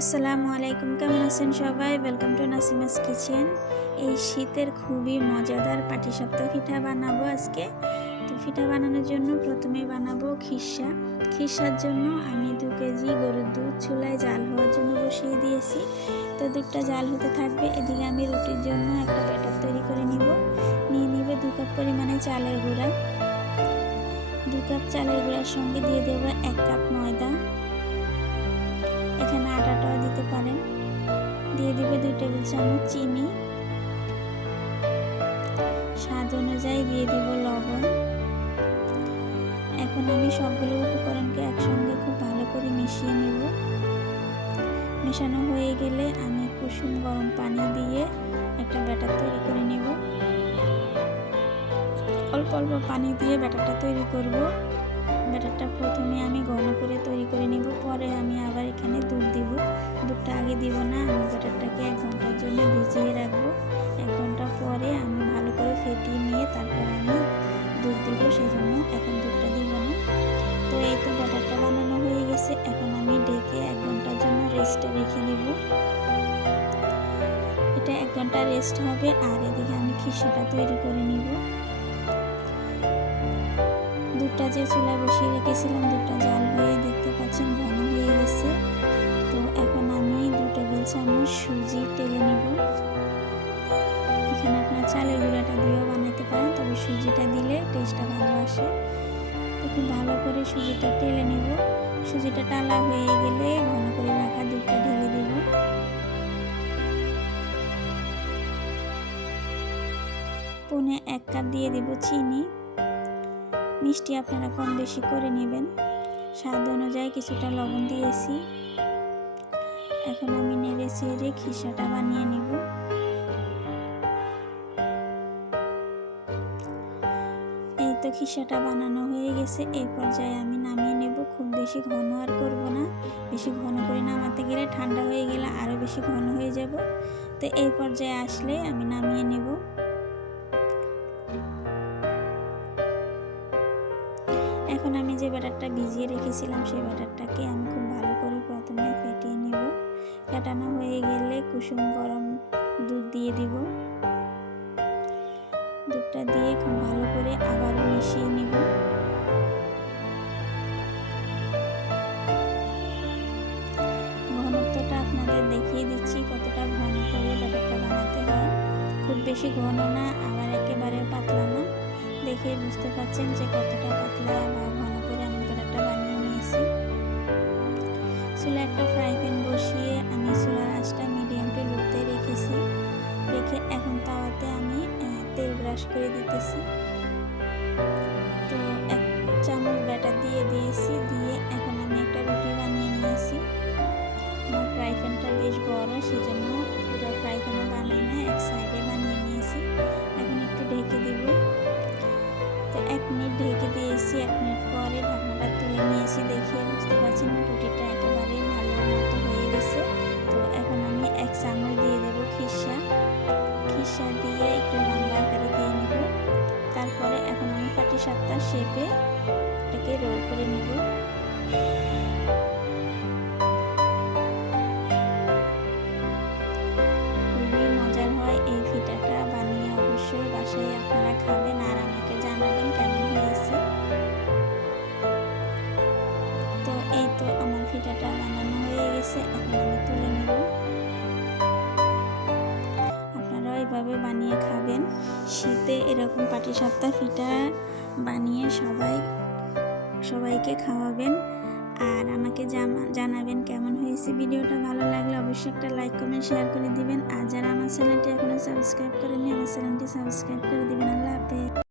আসসালামু আলাইকুম, কেমন আছেন সবাই? Welcome to Nasima's kitchen. এই শীতের খুবই মজাদার পাটিসাপটা পিঠা বানাবো আজকে। তো পিঠা বানানোর জন্য প্রথমে বানাবো খিরসা। খিরসার জন্য আমি 2 কেজি গরুর দুধ চুলায় জাল হওয়ার জন্য বসিয়ে দিয়েছি। তো দুধটা জাল হতে থাকবে, এদিকে আমি রুটির জন্য একটা ব্যাটার তৈরি করে নিব। নিয়ে নিব 2 কাপ পরিমাণে চালের গুঁড়া। 2 কাপ চালের গুঁড়ার সঙ্গে দিয়ে দেব 1 কাপ ময়দা। এখানে আটাটাও দিতে পারেন। দিয়ে দিব 2 টেবিল চামচ চিনি, স্বাদ অনুযায়ী দিয়ে দিব লবণ। এখন আমি সবগুলো উপকরণকে একসঙ্গে খুব ভালো করে মিশিয়ে নেব। মেশানো হয়ে গেলে আমি কুসুম গরম পানি দিয়ে একটা ব্যাটার তৈরি করে নেব। অল্প অল্প পানি দিয়ে ব্যাটারটা তৈরি করব। ব্যাটারটা প্রথমে আমি ঘন করে তৈরি করে নেব, পরে আমি আবার এখানে দুধ দিব। দুধটা আগে দিব না, আমি ব্যাটারটাকে 1 ঘন্টার জন্য ভিজিয়ে রাখবো। 1 ঘন্টা পরে আমি ভালো করে ফেটিয়ে নিয়ে তারপর আমি দুধ দিব, সেই জন্য এখন দুধটা দিব না। তো এই তো ব্যাটারটা বানানো হয়ে গেছে। এখন আমি ঢেকে 1 ঘন্টার জন্য রেস্টে রেখে দিব। এটা 1 ঘন্টা রেস্ট হবে। আর এদিকে আমি খিরসাটা তৈরি করে নিব। দুধটা যে চুলায় বসিয়ে রেখেছিলাম, দুধটা জাল হয়ে দেখতে পাচ্ছেন ঘন হয়ে গেছে। তো এখন আমি 2 টেবিল চামচ সুজি টেলে নিব। এখানে আপনার চালের গুঁড়াটা দিয়েও বানাতে পারেন, তবে সুজিটা দিলে টেস্টটা ভালো আসে। তো খুব ভালো করে সুজিটা টেলে নিব। সুজিটা টালা হয়ে গেলে ঘন করে রাখা দুধটা ঢেলে দিব। পৌনে 1 কাপ দিয়ে দিব চিনি। মিষ্টি আপনারা কম বেশি করে নেবেন। স্বাদ অনুযায়ী কিছুটা লবণ দিয়েছি। এখন আমি নেড়ে চেড়ে খিরসাটা বানিয়ে নেব। এই তো খিরসাটা বানানো হয়ে গেছে। এই পর্যায়ে আমি নামিয়ে নেব। খুব বেশি ঘন আর করব না, বেশি ঘন করে নামাতে গেলে ঠান্ডা হয়ে গেলে আরও বেশি ঘন হয়ে যাব। তো এই পর্যায়ে আসলে আমি নামিয়ে নেব। এখন আমি যে ব্যাটারটা ভিজিয়ে রেখেছিলাম সেই ব্যাটারটাকে আমি খুব ভালো করে প্রথমে ফেটিয়ে নেব। ফেটানো হয়ে গেলে কুসুম গরম দুধ দিয়ে দিব। দুধটা দিয়ে খুব ভালো করে আবারও মিশিয়ে নেব। ঘনত্বটা আপনাদের দেখিয়ে দিচ্ছি কতটা ঘন করে ব্যাটারটা বানাতে হয়। খুব বেশি ঘন না, আবার একেবারে পাতলা না। দেখে বুঝতে পারছেন যে কতটা পাতলা বা ঘন করে আমি ব্যাটারটা বানিয়ে নিয়েছি। চুলায় একটা ফ্রাই প্যান বসিয়ে আমি চুলার আঁচটা মিডিয়াম টু লোতে রেখেছি। রেখে এখন তাওয়াতে আমি তেল ব্রাশ করে দিতেছি। তো 1 চামচ ব্যাটার দিয়ে দিয়েছি। দিয়ে এখন আমি একটা রুটি বানিয়ে নিয়েছি। আমার ফ্রাই প্যানটা বেশ বড়, সেজন্য পুরো ফ্রাই প্যানে বানিয়ে না, এক সাইডে বানিয়ে নিয়েছি। এখন একটু ঢেকে দিব। তো 1 মিনিট ঢেকে দিয়েছি। 1 মিনিট পরে ঢাকনাটা তুলে নিয়েছি। দেখিয়ে বুঝতে পারছেন রুটিটা একেবারে ভালো মতো হয়ে গেছে। তো এখন আমি 1 চামচ দিয়ে দেব খিরসা। খিরসা দিয়ে একটু লম্বা আকারে দিয়ে নেব। তারপরে এখন আমি পাটিসাপটা শেপে এটাকে রোল করে নেব। খুবই মজার হয় এই পিঠাটা, বানিয়ে অবশ্যই বাসায় আপনারা খাবেন আর আমাকে জানাবেন কেমন হয়েছে। তো এই তো আমার পিঠাটা বানানো হয়ে গেছে। এখন আমি তুলে নেব। আপনারাও এইভাবে বানিয়ে খাবেন। শীতে এরকম পাটিসাপটা পিঠা বানিয়ে সবাইকে খাওয়াবেন আর আমাকে জানাবেন কেমন হয়েছে। ভিডিওটা ভালো লাগলে অবশ্যই একটা লাইক কমেন্ট শেয়ার করে দিবেন। আর যারা আমার চ্যানেলটি এখনো সাবস্ক্রাইব করেননি, আমার চ্যানেলটি সাবস্ক্রাইব করে দিবেন। আল্লাহ হাফেজ।